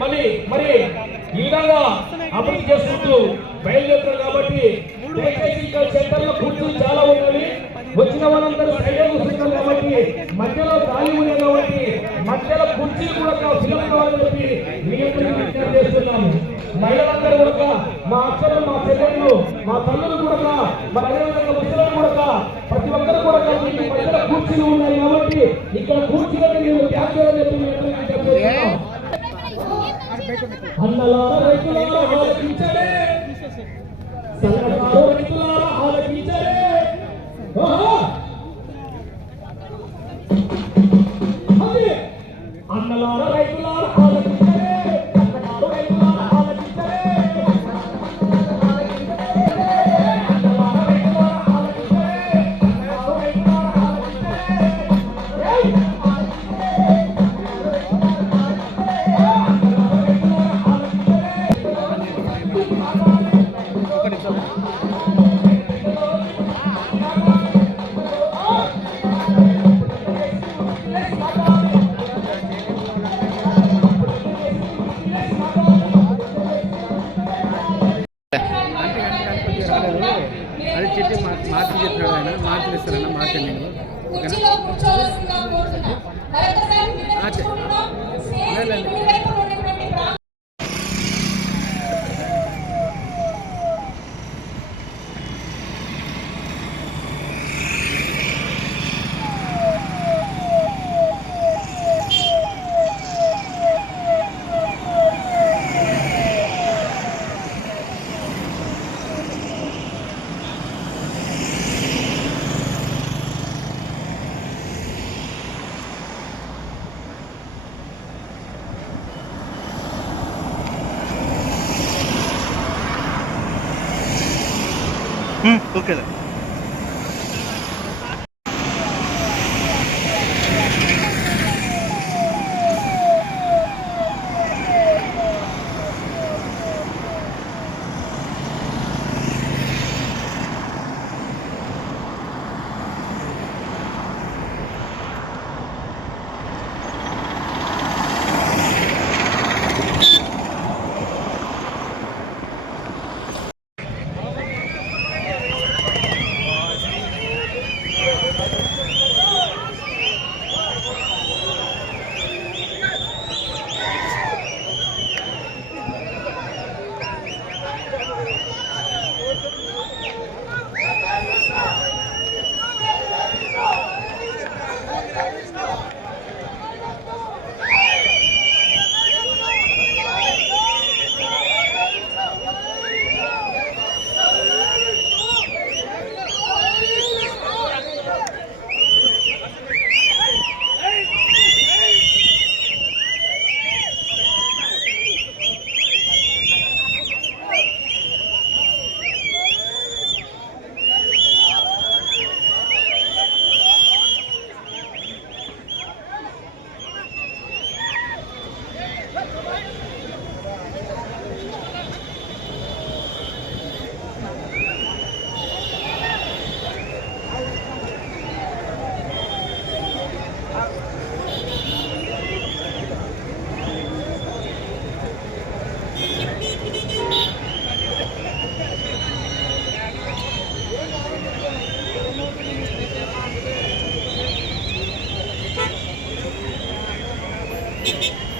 మళ్ళీ మరి ఈ విధంగా అభివృద్ధి చేసుకుంటూ బయలుదేరుతారు కాబట్టి సెంటర్లో కుర్చీలు చాలా ఉన్నవి వచ్చిన వాళ్ళందరూ సైడ్ కూర్చుంటారు కాబట్టి మధ్యలో ఖాళీ ఉన్నాయి కాబట్టి మధ్యలో కుర్చీలు కూడా ఫిల్మ్ కావాలని చెప్పి విజ్ఞప్తి చేస్తున్నాము. మహిళలందరూ కూడా మా అక్షరం మా చెల్లెళ్ళు మా తల్లులు కూడా మా అదేవిధంగా ముసలు కూడా ప్రతి ఒక్కరు కూడా మధ్యలో కుర్చీలు ఉన్నాయి కాబట్టి ఇక్కడ కుర్చీలని మీరు త్యాగం చేయాలని చెప్పి మీ అందరికీ విజ్ఞప్తి చేస్తున్నాం అన్నలారా రైతులారా ఆలకించడే. సన్నకారు రైతులారా ఆలకించడే. ఓహో Okay at. training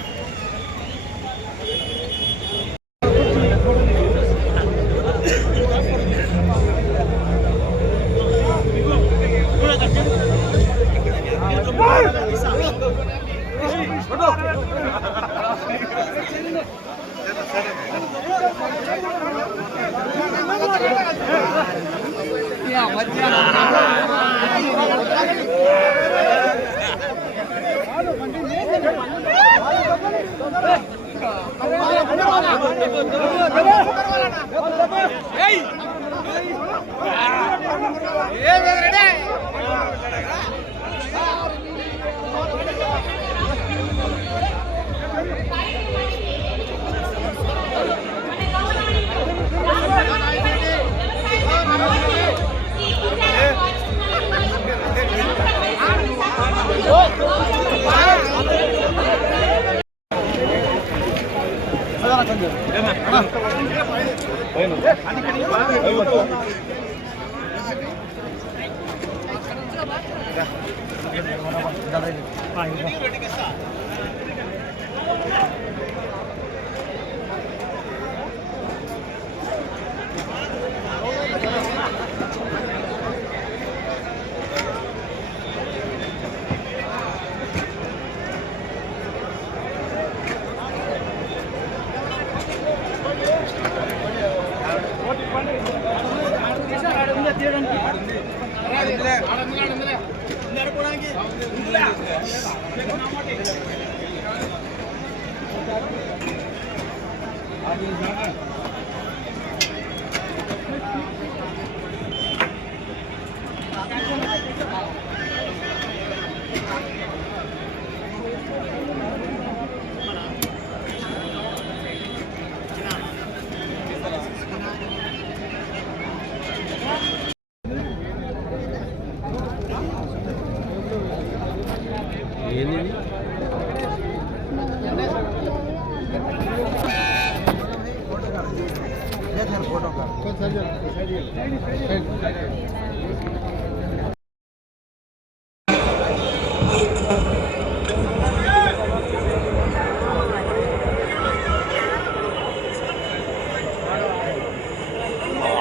okay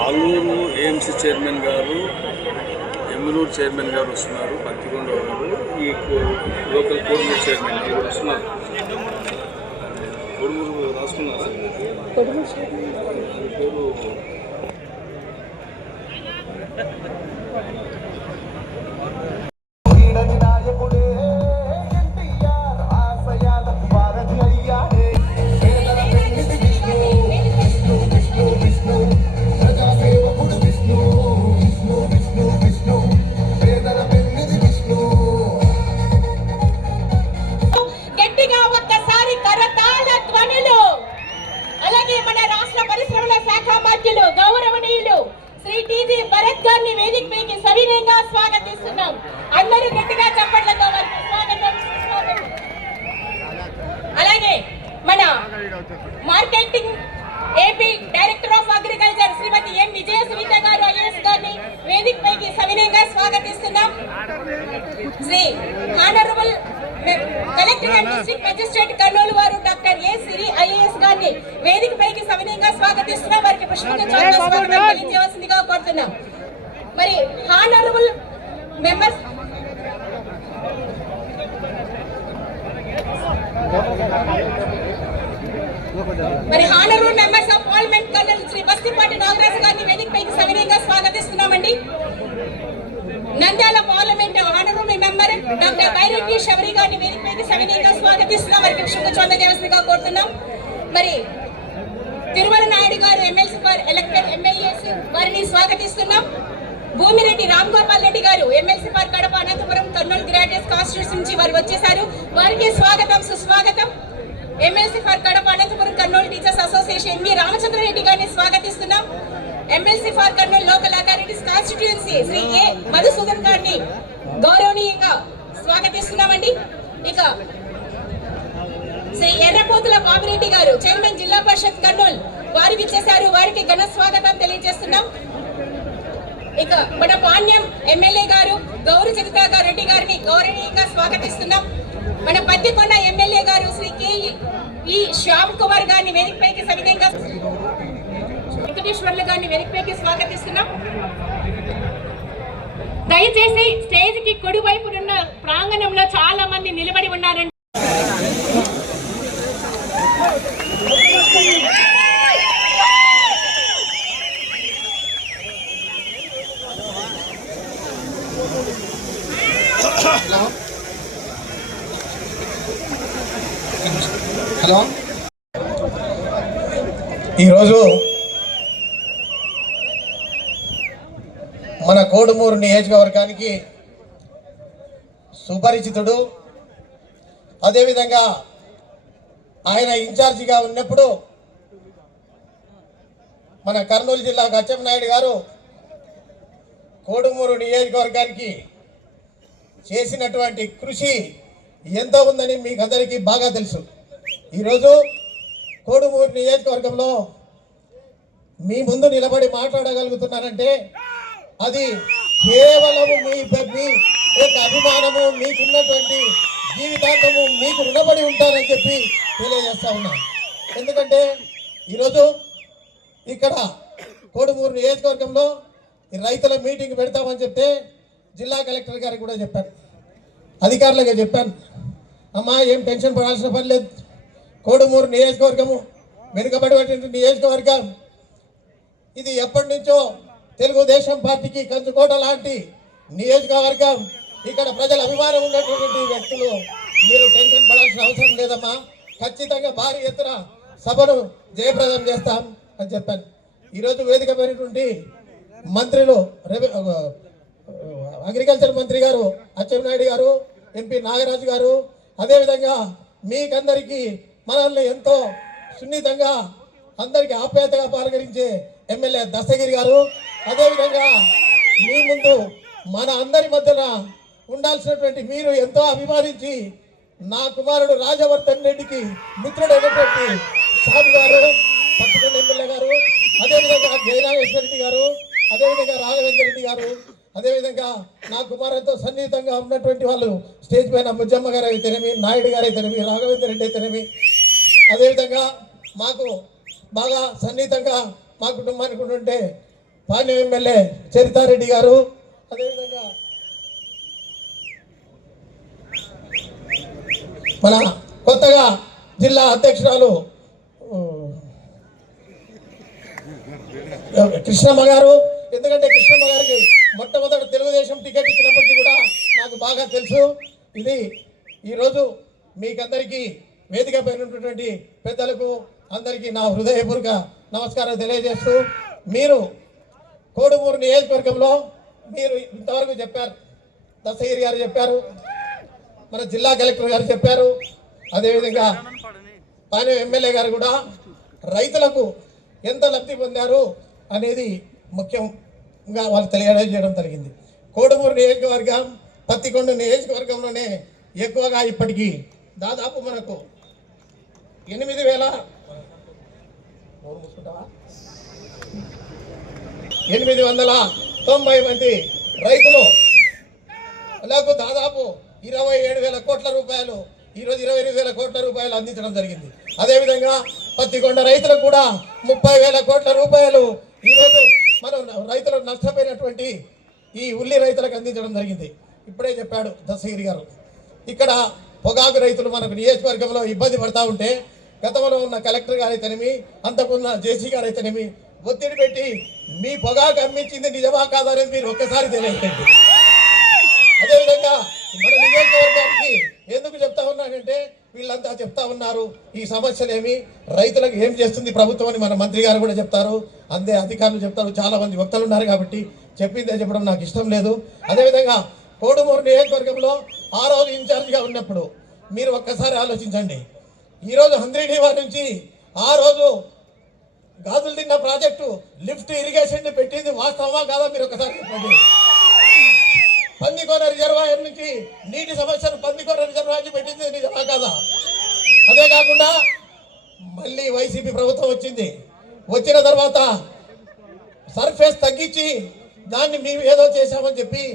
Aluru AMC chairman గారు ఎమ్మెలూరు చైర్మన్ గారు వస్తున్నారు పత్తికొండ గారు ఈ లోకల్ కోర్టు చైర్మన్ గారు వస్తున్నారు. కొడుమూరు రాసుకున్నారా? పేరు మరి honourable members of parliament Kurnool Shri Bastipati Nagaraju గారిని వేదికపైకి సవినయంగా స్వాగతిస్తున్నామండి. Nandyal parliament honourable member doctor Byreddy Sabari గారిని వేదికపైకి సవినయంగా స్వాగతిస్తున్నాం. వారికి శుభచోద దేవస్థగా కోరుతున్నాం. మరి తిరుమల నాయుడు గారు ఎమ్మెల్సీ ఫర్ ఎలక్టెడ్ ఎమ్మెల్యేస్ వారిని స్వాగతిస్తున్నాం. భూమిరెడ్డి రామ్ గోపాల్ రెడ్డి గారు MLC for Kadapa Anantapur graduates constitution నుంచి వారు వచ్చేసారు వారికి స్వాగతం సుస్వాగతం. MLC for Kadapa Anantapur Kurnool teachers association మీ రామచంద్రరెడ్డి గారిని స్వాగతిస్తున్నాం. MLC for Kurnool local authorities constituency Shri A Madhusudan గారిని గౌరవనీయంగా స్వాగతిస్తున్నామండి. ఇక శ్రీ ఎర్రపోతుల బాబిరెడ్డి గారు చైర్మన్ జిల్లా పరిషత్ కర్నూలు వారికి ఇచ్చేశారు. వారికి ఘన స్వాగతం తెలియజేస్తున్నాం. ఇక మన పాణ్యం ఎమ్మెల్యే గారు గౌరు చరిత రెడ్డి గారిని గౌరవీయంగా స్వాగతిస్తున్నాం. మన పత్తికొండ ఎమ్మెల్యే గారు శ్రీ కే ఈ శ్యామ్ కుమార్ గారిని వేదికపైకి సవిధంగా వెంకటేశ్వర్లు గారిని వెనక్కి స్వాగతిస్తున్నాం. దయచేసి స్టేజ్కి కుడివైపునున్న ప్రాంగణంలో చాలా మంది నిలబడి ఉన్నారండి. ఈరోజు మన కోడుమూరు నియోజకవర్గానికి సుపరిచితుడు అదేవిధంగా ఆయన ఇన్ఛార్జిగా ఉన్నప్పుడు మన కర్నూలు జిల్లా నాయుడు గారు కోడుమూరు నియోజకవర్గానికి చేసినటువంటి కృషి ఎంత ఉందని మీకు అందరికీ బాగా తెలుసు. ఈరోజు కోడుమూరు నియోజకవర్గంలో మీ ముందు నిలబడి మాట్లాడగలుగుతున్నారంటే అది కేవలం మీ మీ యొక్క అభిమానము మీకున్నటువంటి జీవితాంతము మీకు రుణపడి ఉంటారని చెప్పి తెలియజేస్తా ఉన్నా. ఎందుకంటే ఈరోజు ఇక్కడ కోడుమూరు నియోజకవర్గంలో రైతుల మీటింగ్ పెడతామని చెప్తే జిల్లా కలెక్టర్ గారికి కూడా చెప్పాను. అధికారులుగా చెప్పాను. అమ్మా ఏం టెన్షన్ పడాల్సిన పని లేదు. కోడుమూరు నియోజకవర్గము వెనుకబడినటువంటి నియోజకవర్గం. ఇది ఎప్పటి నుంచో తెలుగుదేశం పార్టీకి కంచుకోట లాంటి నియోజకవర్గం. ఇక్కడ ప్రజల అభిమానం ఉన్నటువంటి వ్యక్తులు మీరు టెన్షన్ పడాల్సిన అవసరం లేదమ్మా. ఖచ్చితంగా భారీ ఎత్తున సభను జయప్రదం చేస్తాం అని చెప్పాను. ఈరోజు వేదిక పైనటువంటి మంత్రులు అగ్రికల్చర్ మంత్రి గారు అచ్చెన్నాయుడు గారు ఎంపీ నాగరాజు గారు అదేవిధంగా మీకందరికీ మనల్ని ఎంతో సున్నితంగా అందరికీ ఆప్యాయతగా పాల్గొనించే ఎమ్మెల్యే దస్తగిరి గారు. అదేవిధంగా మీ ముందు మన అందరి మధ్యన ఉండాల్సినటువంటి మీరు ఎంతో అభిమానించి నా కుమారుడు రాజవర్ధన్ రెడ్డికి మిత్రుడైనటువంటి స్వామి గారు పట్టుకొని ఎమ్మెల్యే గారు. అదేవిధంగా జయనాగేశ్వర రెడ్డి గారు అదేవిధంగా రాఘవేంద్ర రెడ్డి గారు అదేవిధంగా నా కుమారుడితో సన్నిహితంగా ఉన్నటువంటి వాళ్ళు స్టేజ్ పైన ముజ్జమ్మ గారు అయితేనేమి నాయుడు గారు అయితేనేమి రాఘవేంద్ర రెడ్డి అయితేనేమి అదేవిధంగా మాకు బాగా సన్నిహితంగా మా కుటుంబానికి ఉంటుంటే పాణ్యం ఎమ్మెల్యే చరితారెడ్డి గారు అదేవిధంగా మన కొత్తగా జిల్లా అధ్యక్షురాలు కృష్ణమ్మ గారు. ఎందుకంటే కృష్ణమ్మ గారికి మొట్టమొదటి తెలుగుదేశం టికెట్ ఇచ్చినప్పటికీ కూడా నాకు బాగా తెలుసు. ఇది ఈరోజు మీకందరికీ వేదిక పైనటువంటి ఉన్నటువంటి పెద్దలకు అందరికీ నా హృదయపూర్వక నమస్కారం తెలియజేస్తూ మీరు కోడుమూరు నియోజకవర్గంలో మీరు ఇంతవరకు చెప్పారు దశగిరి గారు చెప్పారు మన జిల్లా కలెక్టర్ గారు చెప్పారు అదేవిధంగా పానీ ఎమ్మెల్యే గారు కూడా రైతులకు ఎంత లబ్ధి పొందారు అనేది ముఖ్యంగా వాళ్ళు తెలియజేయడం జరిగింది. కోడుమూరు నియోజకవర్గం పత్తికొండ నియోజకవర్గంలోనే ఎక్కువగా ఇప్పటికీ దాదాపు మనకు ఎనిమిది వేల. ఎనిమిది వందల తొంభై మంది రైతులు నాకు దాదాపు ఇరవై ఏడు వేల కోట్ల రూపాయలు ఈరోజు ఇరవై ఎనిమిది వేల కోట్ల రూపాయలు అందించడం జరిగింది. అదేవిధంగా పత్తికొండ రైతులకు కూడా ముప్పై వేల కోట్ల రూపాయలు ఈరోజు మనం రైతులకు నష్టపోయినటువంటి ఈ ఉల్లి రైతులకు అందించడం జరిగింది. ఇప్పుడే చెప్పాడు దశగిరి గారు. ఇక్కడ పొగాకు రైతులు మనకు నియోజకవర్గంలో ఇబ్బంది పడతా ఉంటే గతంలో ఉన్న కలెక్టర్ గారైతేనేమి అంతకున్న జేసీ గారైతేనేమి ఒత్తిడి పెట్టి మీ పొగాకు అమ్మించింది నిజమా కాదనేది మీరు ఒక్కసారి తెలియజేయండి. అదేవిధంగా మన నియోజకవర్గానికి ఎందుకు చెప్తా ఉన్నానంటే వీళ్ళంతా చెప్తా ఉన్నారు ఈ సమస్యలేమి రైతులకు ఏం చేస్తుంది ప్రభుత్వం అని మన మంత్రి గారు కూడా చెప్తారు. అందే అధికారులు చెప్తారు చాలా మంది వక్తలు ఉన్నారు కాబట్టి చెప్పిందే చెప్పడం నాకు ఇష్టం లేదు. అదేవిధంగా కోడుమూరు నియోజకవర్గంలో ఆ రోజు ఇన్ఛార్జిగా ఉన్నప్పుడు మీరు ఒక్కసారి ఆలోచించండి. ఈరోజు హంద్రీడీవా నుంచి ఆ రోజు గాజులు తిన్న ప్రాజెక్టు లిఫ్ట్ ఇరిగేషన్ పెట్టింది వాస్తవమా కాదా మీరు ఒకసారి చెప్పండి. పందికోన రిజర్వాయర్ నుంచి నీటి సమస్యను పందికోన రిజర్వాయర్ పెట్టింది నిజమా కాదా? అదే కాకుండా మళ్ళీ వైసీపీ ప్రభుత్వం వచ్చింది. వచ్చిన తర్వాత సర్ఫేస్ తగ్గించి దాన్ని మేము ఏదో చేశామని చెప్పి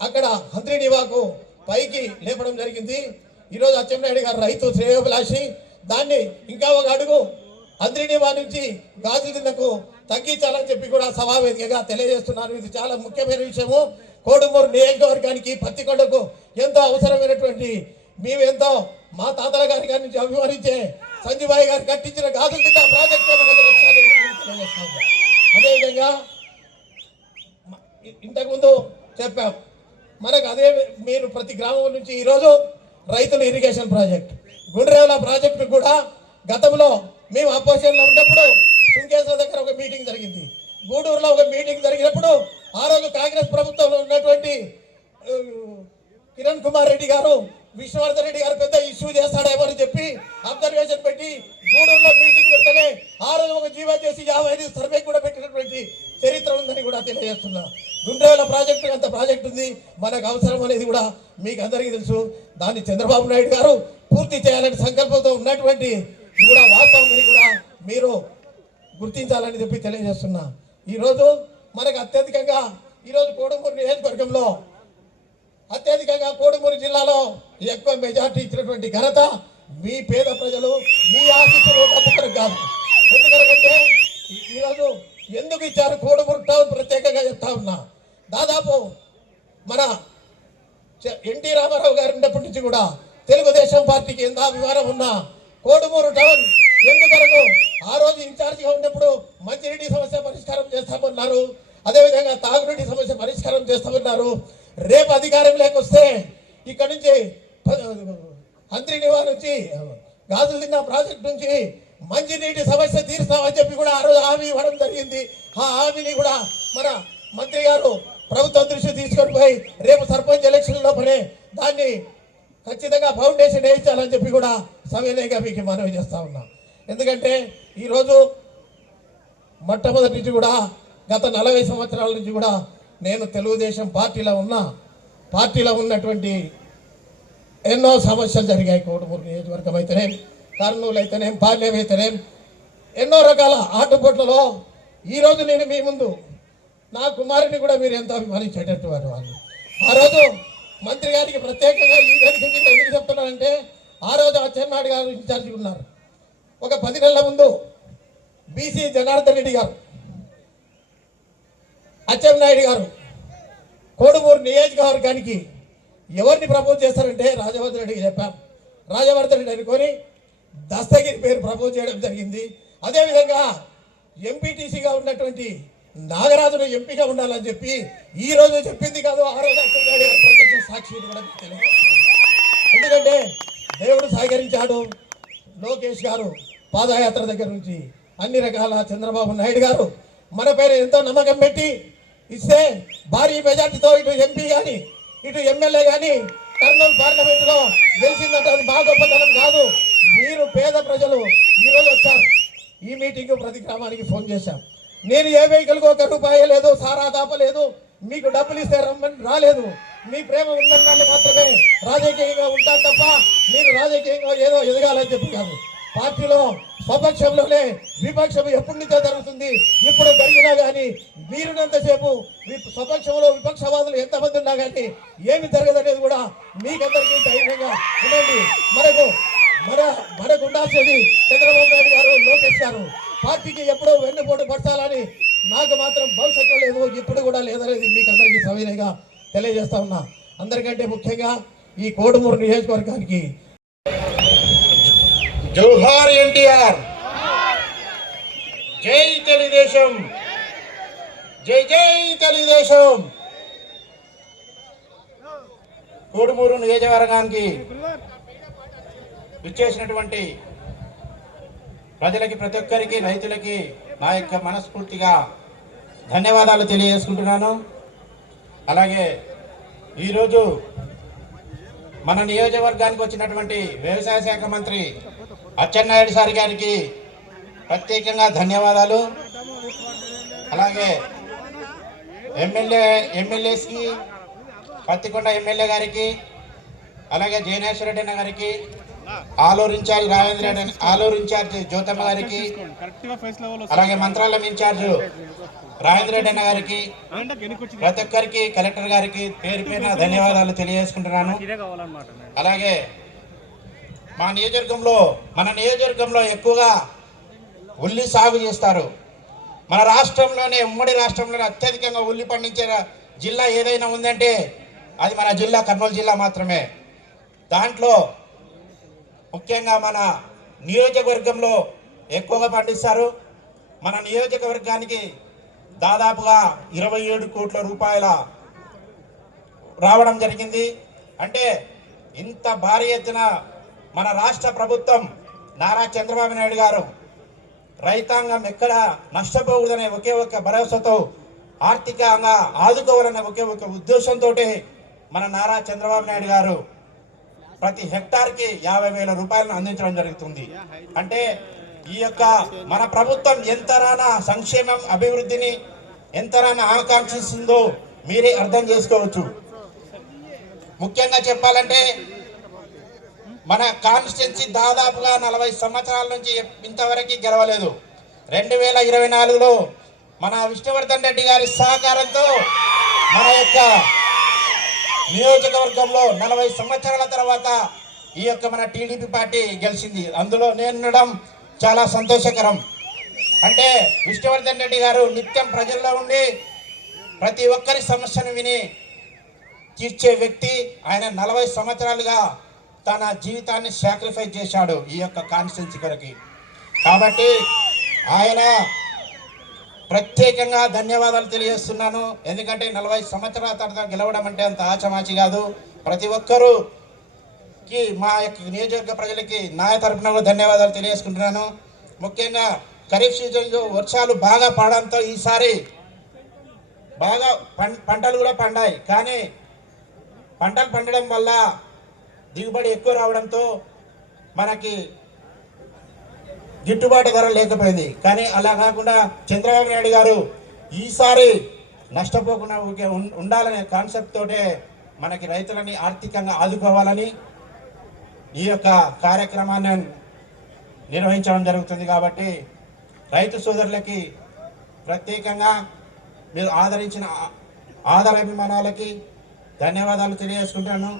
అక్కడ హంద్రీనివాకు పైకి లేపడం జరిగింది. ఈరోజు అచ్చెన్నాయుడు గారు రైతు శ్రేయోభిలాషి దాన్ని ఇంకా ఒక అడుగు హంద్రీనివా నుంచి గాజుదిన్నకు తగ్గించాలని చెప్పి కూడా సమావేశంగా తెలియజేస్తున్నాను ఇది చాలా ముఖ్యమైన విషయము. కోడుమూరు నియోజకవర్గానికి పత్తికొండకు ఎంతో అవసరమైనటువంటి మేమెంతో మా తాతల గారి గారి నుంచి అభిమానించే సంజీవాయి గారు కట్టించిన గాజుల తిన్న ప్రాజెక్టు అదేవిధంగా ఇంతకుముందు చెప్పాం మనకు అదే మీరు ప్రతి గ్రామం నుంచి ఈరోజు రైతుల ఇరిగేషన్ ప్రాజెక్ట్ గుండ్రేవల ప్రాజెక్టు కూడా గతంలో మేము అపోజిషన్లో ఉన్నప్పుడు శృంగేశ్వర దగ్గర ఒక మీటింగ్ జరిగింది. గూడూరులో ఒక మీటింగ్ జరిగినప్పుడు ఆ రోజు కాంగ్రెస్ ప్రభుత్వంలో ఉన్నటువంటి కిరణ్ కుమార్ రెడ్డి గారు విష్ణువర్ధన్ రెడ్డి గారు పెద్ద ఇష్యూ చేస్తాడేమో అని చెప్పి అబ్జర్వేషన్ పెట్టి గూడూరులో మీటింగ్ పెడితేనే ఆ రోజు ఒక జీవో చేసి యాభై ఐదు సర్వే కూడా పెట్టినటువంటి చరిత్ర ఉందని కూడా తెలియజేస్తున్నా. గుండ్రేల ప్రాజెక్టు అంత ప్రాజెక్ట్ ఉంది. మనకు అవసరం అనేది కూడా మీకు అందరికీ తెలుసు. దాన్ని చంద్రబాబు నాయుడు గారు పూర్తి చేయాలనే సంకల్పంతో ఉన్నటువంటి కూడా వాస్తవం కూడా మీరు గుర్తించాలని చెప్పి తెలియజేస్తున్నా. ఈరోజు మనకు అత్యధికంగా ఈరోజు కోడుమూరు నియోజకవర్గంలో అత్యధికంగా కోడుమూరు మెజార్టీ ఇచ్చినటువంటి ఘనత మీ పేద ప్రజలు మీ ఆశిస్సులు ఒక్కొక్కరు కాదు. ఎందుకంటే ఈ- ఈరోజు ఎందుకు ఇచ్చారు కోడుమూరు టౌన్ ప్రత్యేకంగా చెప్తా ఉన్నా. దాదాపు మన ఎన్టీ రామారావు గారు ఉన్నప్పటి నుంచి కూడా తెలుగుదేశం పార్టీకి ఎంత అభిమానం ఉన్నా కోడుమూరు టౌన్ ఎందుకరకు ఆ రోజు ఇన్ఛార్జిగా ఉన్నప్పుడు మంచినీటి సమస్య పరిష్కారం చేస్తామన్నారు. అదేవిధంగా తాగునీటి సమస్య పరిష్కారం చేస్తామన్నారు. రేపు అధికారం లేకొస్తే ఇక్కడి నుంచి మంత్రి నివారణ నుంచి గాజులు తిన్న ప్రాజెక్ట్ నుంచి మంచినీటి సమస్య తీరుస్తామని చెప్పి కూడా ఆ రోజు హామీ ఇవ్వడం జరిగింది. ఆ హామీని కూడా మన మంత్రి గారు ప్రభుత్వం దృష్టి తీసుకొని పోయి రేపు సర్పంచ్ ఎలక్షన్ లోపలే దాన్ని ఖచ్చితంగా ఫౌండేషన్ వేయించాలని చెప్పి కూడా సవినయంగా మీకు మనవి చేస్తా ఉన్నా. ఎందుకంటే ఈరోజు మొట్టమొదటి నుంచి కూడా గత నలభై సంవత్సరాల నుంచి కూడా నేను తెలుగుదేశం పార్టీలో ఉన్న. పార్టీలో ఉన్నటువంటి ఎన్నో సమస్యలు జరిగాయి కోటమూరు నియోజకవర్గం అయితేనేం కర్నూలు అయితేనేం పాల్యం అయితేనేం ఎన్నో రకాల ఆటుపోట్లలో ఈరోజు నేను మీ ముందు నా కుమారుని కూడా మీరు ఎంతో అభిమానించేటట్టు వారు వాళ్ళు. ఆ రోజు మంత్రి గారికి ప్రత్యేకంగా ఈ గారికి మీద ఎందుకు చెప్తున్నానంటే ఆ రోజు అచ్చెన్నాయుడు గారు ఇన్ఛార్జి ఉన్నారు. ఒక పది నెలల ముందు బీసీ జనార్దన్ రెడ్డి గారు అచ్చెన్నాయుడు గారు కోడుమూరు నియోజకవర్గానికి ఎవరిని ప్రపోజ్ చేస్తారంటే రాజవర్ధన్ రెడ్డికి చెప్పాం. రాజవర్ధన్ రెడ్డి అనుకొని దస్తగిరి పేరు ప్రపోజ్ చేయడం జరిగింది. అదేవిధంగా ఎంపీటీసీగా ఉన్నటువంటి నాగరాజును ఎంపీగా ఉండాలని చెప్పి ఈ రోజు చెప్పింది కాదు ఆ రోజు సాక్షి కూడా తెలియదు. ఎందుకంటే దేవుడు సహకరించాడు. లోకేష్ గారు పాదయాత్ర దగ్గర నుంచి అన్ని రకాల చంద్రబాబు నాయుడు గారు మన పేరు ఎంతో నమ్మకం పెట్టి ఇస్తే భారీ మెజార్టీతో ఇటు ఎంపీ కానీ ఇటు ఎమ్మెల్యే కానీ కర్నూలు పార్లమెంటులో గెలిచిందంటే అది మా గొప్పతనం కాదు. మీరు పేద ప్రజలు ఈరోజు వచ్చారు. ఈ మీటింగ్ ప్రతి గ్రామానికి ఫోన్ చేశాం. నేను ఏ వెహికల్కి ఒక రూపాయి లేదు సారా దాపలేదు మీకు డబ్బులు ఇస్తే రమ్మని రాలేదు. మీ ప్రేమ ఉందన్నాన్ని మాత్రమే రాజకీయంగా ఉంటాను తప్ప మీరు రాజకీయంగా ఏదో ఎదగాలని చెప్పి కాదు. పార్టీలో స్వపక్షంలోనే విపక్షం ఎప్పటి నుంచో జరుగుతుంది. ఇప్పుడు జరిగినా కానీ మీరున్నంతసేపు మీ స్వపక్షంలో విపక్షవాదులు ఎంతమంది ఉన్నా కానీ ఏమి జరగదనేది కూడా మీకందరికీ ధైర్యంగా ఉండండి. మనకు మన మనకు ఉండాల్సింది చంద్రబాబు నాయుడు గారు లోకేష్ గారు. పార్టీకి ఎప్పుడో వెన్నుపోటు పడతాలని నాకు మాత్రం భవిష్యత్తులో లేదు ఇప్పుడు కూడా లేదనేది మీకు అందరికీ సవినయంగా తెలియజేస్తా ఉన్నా. అందరికంటే ముఖ్యంగా ఈ కోడుమూరు నియోజకవర్గానికి జోహార్ ఎన్టీఆర్. జై తెలుగుదేశం. జై జై తెలుగుదేశం. కోడుమూరు నియోజకవర్గానికి విచ్చేసినటువంటి ప్రజలకి ప్రతి ఒక్కరికి రైతులకి నా యొక్క మనస్ఫూర్తిగా ధన్యవాదాలు తెలియజేసుకుంటున్నాను. అలాగే ఈరోజు మన నియోజకవర్గానికి వచ్చినటువంటి వ్యవసాయ శాఖ మంత్రి అచ్చెన్నాయుడు సార్ గారికి ప్రత్యేకంగా ధన్యవాదాలు. అలాగే ఎమ్మెల్యే ఎమ్మెల్యేస్కి పత్తికొండ ఎమ్మెల్యే గారికి అలాగే జయనేశ్వర రెడ్డి గారికి ఆలూరు ఇన్ఛార్జ్ రాజేంద్ర రెడ్డి ఆలూరు ఇన్ఛార్జ్ జ్యోతమ్మ గారికి అలాగే మంత్రాలయం ఇన్ఛార్జ్ రాజేంద్ర రెడ్డి అన్న గారికి ప్రతి ఒక్కరికి కలెక్టర్ గారికి పేరు పేరున ధన్యవాదాలు తెలియజేసుకుంటున్నాను. అలాగే మా నియోజకవర్గంలో మన నియోజకవర్గంలో ఎక్కువగా ఉల్లి సాగు చేస్తారు. మన రాష్ట్రంలోనే ఉమ్మడి రాష్ట్రంలోనే అత్యధికంగా ఉల్లి పండించే జిల్లా ఏదైనా ఉందంటే అది మన జిల్లా కర్నూలు జిల్లా మాత్రమే. దాంట్లో ముఖ్యంగా మన నియోజకవర్గంలో ఎక్కువగా పండిస్తారు. మన నియోజకవర్గానికి దాదాపుగా ఇరవై ఏడు కోట్ల రూపాయల రావడం జరిగింది. అంటే ఇంత భారీ ఎత్తున మన రాష్ట్ర ప్రభుత్వం నారా చంద్రబాబు నాయుడు గారు రైతాంగం ఎక్కడ నష్టపోకూడదనే ఒకే ఒక భరోసాతో ఆర్థికంగా ఆదుకోవాలనే ఒకే ఒక ఉద్దేశంతో మన నారా చంద్రబాబు నాయుడు గారు ప్రతి హెక్టార్కి యాభై వేల రూపాయలను అందించడం జరుగుతుంది. అంటే ఈ యొక్క మన ప్రభుత్వం ఎంతరానా సంక్షేమం అభివృద్ధిని ఎంతరానా ఆకాంక్షిస్తుందో మీరే అర్థం చేసుకోవచ్చు. ముఖ్యంగా చెప్పాలంటే మన కాన్స్టిట్యున్సీ దాదాపుగా నలభై సంవత్సరాల నుంచి ఇంతవరకు గెలవలేదు. రెండు వేల ఇరవై నాలుగులో మన విష్ణువర్ధన్ రెడ్డి గారి సహకారంతో మన యొక్క నియోజకవర్గంలో నలభై సంవత్సరాల తర్వాత ఈ యొక్క మన టీడీపీ పార్టీ గెలిచింది. అందులో నేను ఉండడం చాలా సంతోషకరం. అంటే విష్ణువర్ధన్ రెడ్డి గారు నిత్యం ప్రజల్లో ఉండి ప్రతి ఒక్కరి సమస్యను విని తీర్చే వ్యక్తి. ఆయన నలభై సంవత్సరాలుగా తన జీవితాన్ని సాక్రిఫైస్ చేశాడు ఈ యొక్క కాన్స్టిట్యున్సీ కొరకి. కాబట్టి ఆయన ప్రత్యేకంగా ధన్యవాదాలు తెలియజేస్తున్నాను. ఎందుకంటే నలభై సంవత్సరాల తర్వాత గెలవడం అంటే అంత ఆచమాచి కాదు. ప్రతి ఒక్కరూకి మా యొక్క నియోజకవర్గ ప్రజలకి నా తరపున కూడా ధన్యవాదాలు తెలియజేసుకుంటున్నాను. ముఖ్యంగా ఖరీఫ్ సీజన్లో వర్షాలు బాగా పడడంతో ఈసారి బాగా పంటలు కూడా పండాయి. కానీ పంటలు పండడం వల్ల దిగుబడి ఎక్కువ రావడంతో మనకి గిట్టుబాటు ధర లేకపోయింది. కానీ అలా కాకుండా చంద్రబాబు నాయుడు గారు ఈసారి నష్టపోకుండా ఉండాలనే కాన్సెప్ట్ తోటే మనకి రైతులని ఆర్థికంగా ఆదుకోవాలని ఈ యొక్క కార్యక్రమాన్ని నిర్వహించడం జరుగుతుంది కాబట్టి రైతు సోదరులకి ప్రత్యేకంగా మీరు ఆదరించిన ఆదరాభిమానాలకి ధన్యవాదాలు తెలియజేసుకుంటాను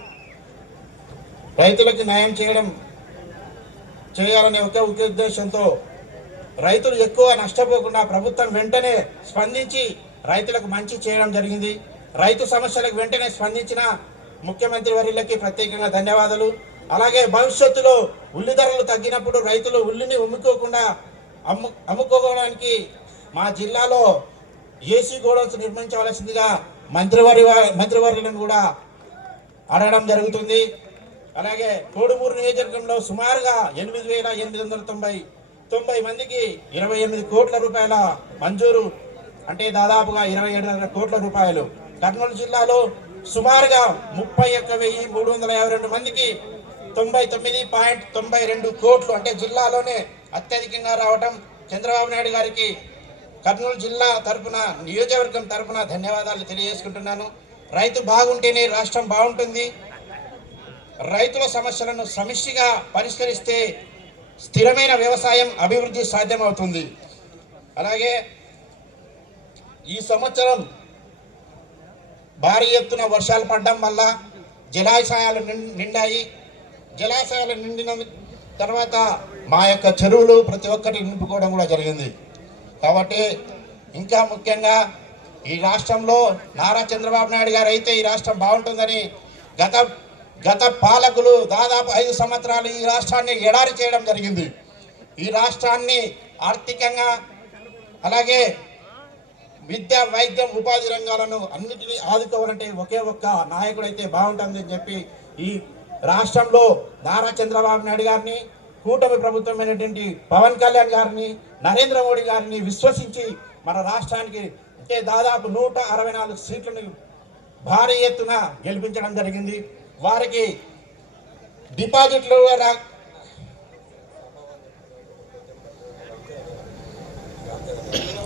రైతులకు న్యాయం చేయడం చేయాలనే ఒకే ఒకే ఉద్దేశంతో రైతులు ఎక్కువ నష్టపోకుండా ప్రభుత్వం వెంటనే స్పందించి రైతులకు మంచి చేయడం జరిగింది. రైతు సమస్యలకు వెంటనే స్పందించిన ముఖ్యమంత్రి వర్యులకి ప్రత్యేకంగా ధన్యవాదాలు. అలాగే భవిష్యత్తులో ఉల్లి ధరలు తగ్గినప్పుడు రైతులు ఉల్లిని ఉమ్ముకోకుండా అమ్ము అమ్ముకోవడానికి మా జిల్లాలో ఏసీ గోడౌన్స్ నిర్మించవలసిందిగా మంత్రివారి మంత్రివర్యులను కూడా అడగడం జరుగుతుంది. అలాగే కోడుమూరు నియోజకవర్గంలో సుమారుగా ఎనిమిది వేల ఎనిమిది వందల తొంభై తొంభై మందికి ఇరవై ఎనిమిది కోట్ల రూపాయల మంజూరు అంటే దాదాపుగా ఇరవై ఏడున్నర కోట్ల రూపాయలు. కర్నూలు జిల్లాలో సుమారుగా ముప్పై ఒక్క వెయ్యి మూడు వందల యాభై రెండు మందికి తొంభై తొమ్మిది పాయింట్ తొంభై రెండు కోట్లు అంటే జిల్లాలోనే అత్యధికంగా రావటం చంద్రబాబు నాయుడు గారికి కర్నూలు జిల్లా తరపున నియోజకవర్గం తరపున ధన్యవాదాలు తెలియజేసుకుంటున్నాను. రైతు బాగుంటేనే రాష్ట్రం బాగుంటుంది. రైతుల సమస్యలను సమిష్టిగా పరిష్కరిస్తే స్థిరమైన వ్యవసాయం అభివృద్ధి సాధ్యమవుతుంది. అలాగే ఈ సంవత్సరం భారీ ఎత్తున వర్షాలు పడడం వల్ల జలాశయాలు నిం- నిండాయి. జలాశయాలు నిండిన తర్వాత మా యొక్క చెరువులు ప్రతి ఒక్కటి నింపుకోవడం కూడా జరిగింది. కాబట్టి ఇంకా ముఖ్యంగా ఈ రాష్ట్రంలో నారా చంద్రబాబు నాయుడు గారు అయితే ఈ రాష్ట్రం బాగుంటుందని గత గత పాలకులు దాదాపు ఐదు సంవత్సరాలు ఈ రాష్ట్రాన్ని ఎడారి చేయడం జరిగింది. ఈ రాష్ట్రాన్ని ఆర్థికంగా అలాగే విద్య వైద్యం ఉపాధి రంగాలను అన్నిటినీ ఆదుకోవాలంటే ఒకే ఒక్క నాయకుడు అయితే బాగుంటుందని చెప్పి ఈ రాష్ట్రంలో నారా చంద్రబాబు నాయుడు గారిని కూటమి ప్రభుత్వమైనటువంటి పవన్ కళ్యాణ్ గారిని నరేంద్ర మోడీ గారిని విశ్వసించి మన రాష్ట్రానికి అంటే దాదాపు నూట అరవై నాలుగు సీట్లను భారీ ఎత్తున గెలిపించడం జరిగింది. వారికి డిపాజిట్లు కూడా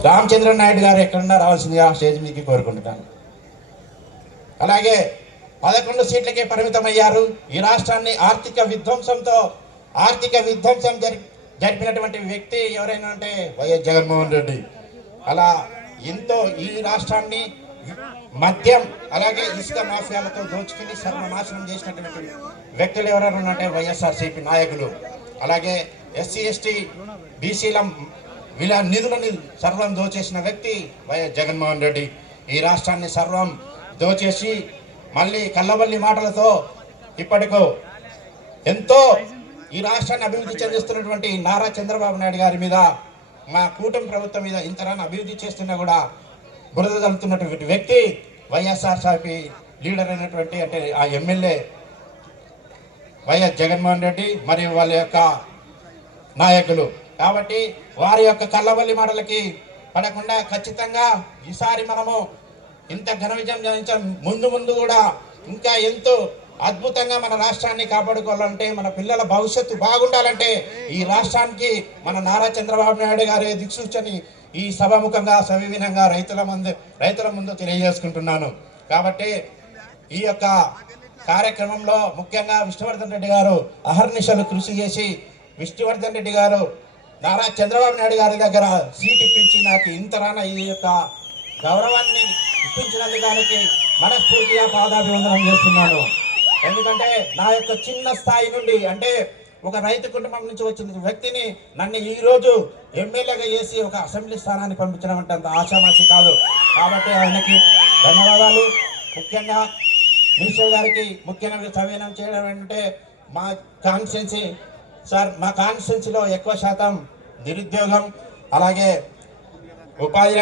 రామచంద్ర నాయుడు గారు ఎక్కడున్నా రావాల్సిందిగా స్టేజ్ మీదకి కోరుకుంటున్నాను. అలాగే పదకొండు సీట్లకే పరిమితమయ్యారు. ఈ రాష్ట్రాన్ని ఆర్థిక విధ్వంసంతో ఆర్థిక విధ్వంసం జరి జరిపినటువంటి వ్యక్తి ఎవరైనా అంటే వైఎస్ జగన్మోహన్ రెడ్డి. అలా ఎంతో ఈ రాష్ట్రాన్ని మద్యం అలాగే ఇసుక మాఫియాలతో దోచుకుని సర్వనాశనం చేసినటువంటి వ్యక్తులు ఎవరైనా అంటే వైఎస్ఆర్సీపీ నాయకులు. అలాగే ఎస్సీ ఎస్టీ బీసీల వీళ్ళ నిధులని సర్వం దోచేసిన వ్యక్తి వైఎస్ జగన్మోహన్ రెడ్డి. ఈ రాష్ట్రాన్ని సర్వం దోచేసి మళ్ళీ కళ్ళబల్లి మాటలతో ఇప్పటికో ఎంతో ఈ రాష్ట్రాన్ని అభివృద్ధి చెందిస్తున్నటువంటి నారా చంద్రబాబు నాయుడు గారి మీద మా కూటమి ప్రభుత్వం మీద ఇంతరాన్ని అభివృద్ధి చేస్తున్నా కూడా బురద తలుతున్నటువంటి వ్యక్తి వైఎస్ఆర్సీపీ లీడర్ అయినటువంటి అంటే ఆ ఎమ్మెల్యే వైఎస్ జగన్మోహన్ రెడ్డి మరియు వాళ్ళ యొక్క నాయకులు. కాబట్టి వారి యొక్క కళ్ళబల్లి మాటలకి పడకుండా ఖచ్చితంగా ఈసారి మనము ఇంత ఘన విజయం సాధించాం ముందు ముందు కూడా ఇంకా ఎంతో అద్భుతంగా మన రాష్ట్రాన్ని కాపాడుకోవాలంటే మన పిల్లల భవిష్యత్తు బాగుండాలంటే ఈ రాష్ట్రానికి మన నారా చంద్రబాబు నాయుడు గారి దిక్సూచని ఈ సభాముఖంగా సవివీనంగా రైతుల ముందు రైతుల ముందు తెలియజేసుకుంటున్నాను. కాబట్టి ఈ యొక్క కార్యక్రమంలో ముఖ్యంగా విష్ణువర్ధన్ రెడ్డి గారు అహర్నిశలు కృషి చేసి విష్ణువర్ధన్ రెడ్డి గారు నారా చంద్రబాబు నాయుడు గారి దగ్గర సీట్ ఇప్పించి నాకు ఇంతరాన ఈ యొక్క గౌరవాన్ని ఇప్పించినందుకు మనస్ఫూర్తిగా పాదాభివందనం చేస్తున్నాను. ఎందుకంటే నా యొక్క చిన్న స్థాయి నుండి అంటే ఒక రైతు కుటుంబం నుంచి వచ్చిన వ్యక్తిని నన్ను ఈరోజు ఎమ్మెల్యేగా చేసి ఒక అసెంబ్లీ స్థానాన్ని పంపించడం అంటే అంత ఆశామాషి కాదు. కాబట్టి ఆయనకి ధన్యవాదాలు. ముఖ్యంగా మినిస్టర్ గారికి ముఖ్యంగా సవినం చేయడం ఏంటంటే మా కాన్స్టిట్యున్సీ సార్ మా కాన్స్టిట్యున్సీలో ఎక్కువ శాతం నిరుద్యోగం అలాగే ఉపాధి